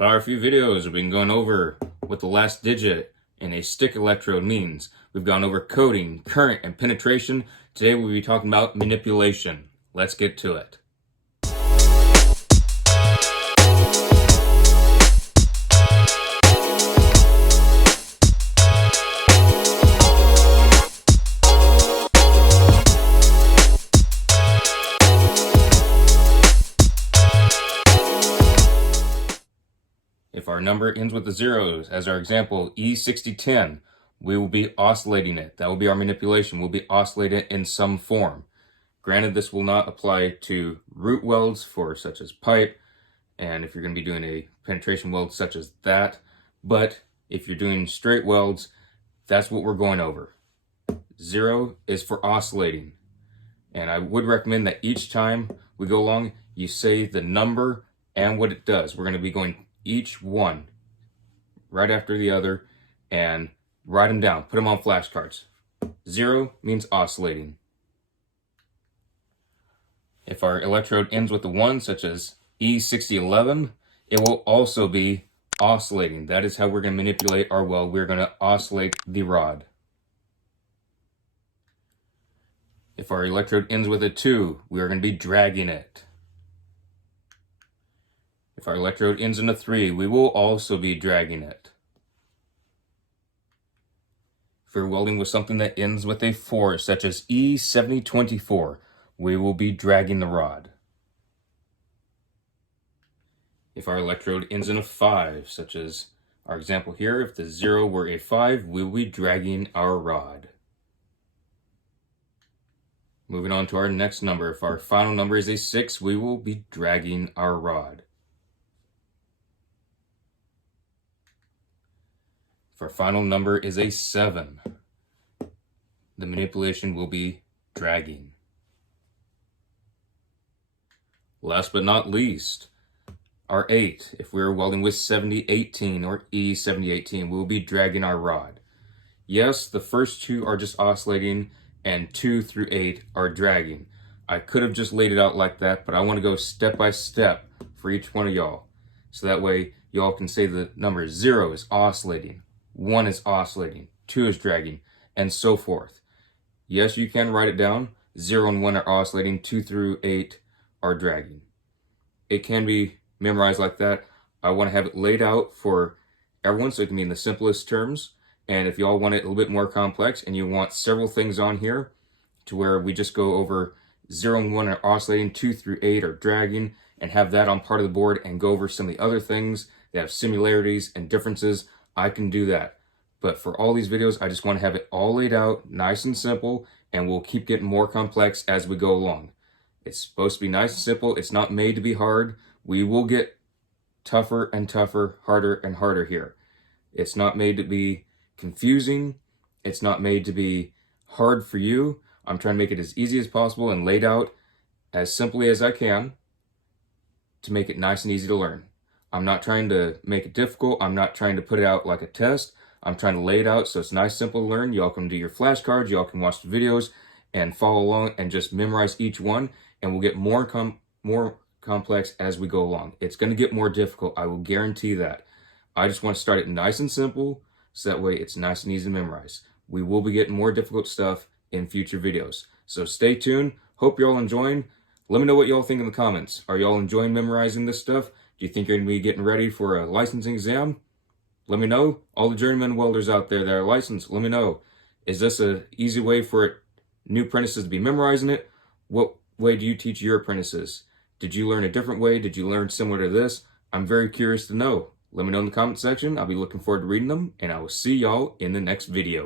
Prior few videos, we've been going over what the last digit in a stick electrode means. We've gone over coding, current, and penetration. Today we'll be talking about manipulation. Let's get to it. If our number ends with the zeros, as our example, E6010, we will be oscillating it. That will be our manipulation. We'll be oscillating it in some form. Granted, this will not apply to root welds for such as pipe, and if you're going to be doing a penetration weld such as that, but if you're doing straight welds, that's what we're going over. 0 is for oscillating. And I would recommend that each time we go along, you say the number and what it does. We're going to be going each one right after the other and write them down. Put them on flashcards. 0 means oscillating. If our electrode ends with a 1, such as E6011, it will also be oscillating. That is how we're going to manipulate our weld. We're going to oscillate the rod. If our electrode ends with a 2, we are going to be dragging it. If our electrode ends in a 3, we will also be dragging it. If we're welding with something that ends with a 4, such as E7024, we will be dragging the rod. If our electrode ends in a 5, such as our example here, if the 0 were a 5, we will be dragging our rod. Moving on to our next number, if our final number is a 6, we will be dragging our rod. If our final number is a 7, the manipulation will be dragging. Last but not least, our 8, if we're welding with 7018 or E7018, we'll be dragging our rod. Yes, the first 2 are just oscillating and 2 through 8 are dragging. I could have just laid it out like that, but I want to go step by step for each one of y'all. So that way y'all can say the number 0 is oscillating, 1 is oscillating, 2 is dragging, and so forth. Yes, you can write it down. 0 and 1 are oscillating, 2 through 8 are dragging. It can be memorized like that. I want to have it laid out for everyone so it can be in the simplest terms. And if y'all want it a little bit more complex and you want several things on here to where we just go over 0 and 1 are oscillating, 2 through 8 are dragging, and have that on part of the board and go over some of the other things that have similarities and differences, I can do that. But for all these videos, I just want to have it all laid out, nice and simple, and we'll keep getting more complex as we go along. It's supposed to be nice and simple. It's not made to be hard. We will get tougher and tougher, harder and harder here. It's not made to be confusing. It's not made to be hard for you. I'm trying to make it as easy as possible and laid out as simply as I can to make it nice and easy to learn. I'm not trying to make it difficult. I'm not trying to put it out like a test. I'm trying to lay it out so it's nice, simple to learn. Y'all can do your flashcards. Y'all can watch the videos and follow along and just memorize each one. And we'll get more complex as we go along. It's going to get more difficult. I will guarantee that. I just want to start it nice and simple so that way it's nice and easy to memorize. We will be getting more difficult stuff in future videos. So stay tuned. Hope you're all enjoying. Let me know what y'all think in the comments. Are y'all enjoying memorizing this stuff? Do you think you're going to be getting ready for a licensing exam? Let me know. All the journeyman welders out there that are licensed, let me know. Is this an easy way for new apprentices to be memorizing it? What way do you teach your apprentices? Did you learn a different way? Did you learn similar to this? I'm very curious to know. Let me know in the comment section. I'll be looking forward to reading them, and I will see y'all in the next video.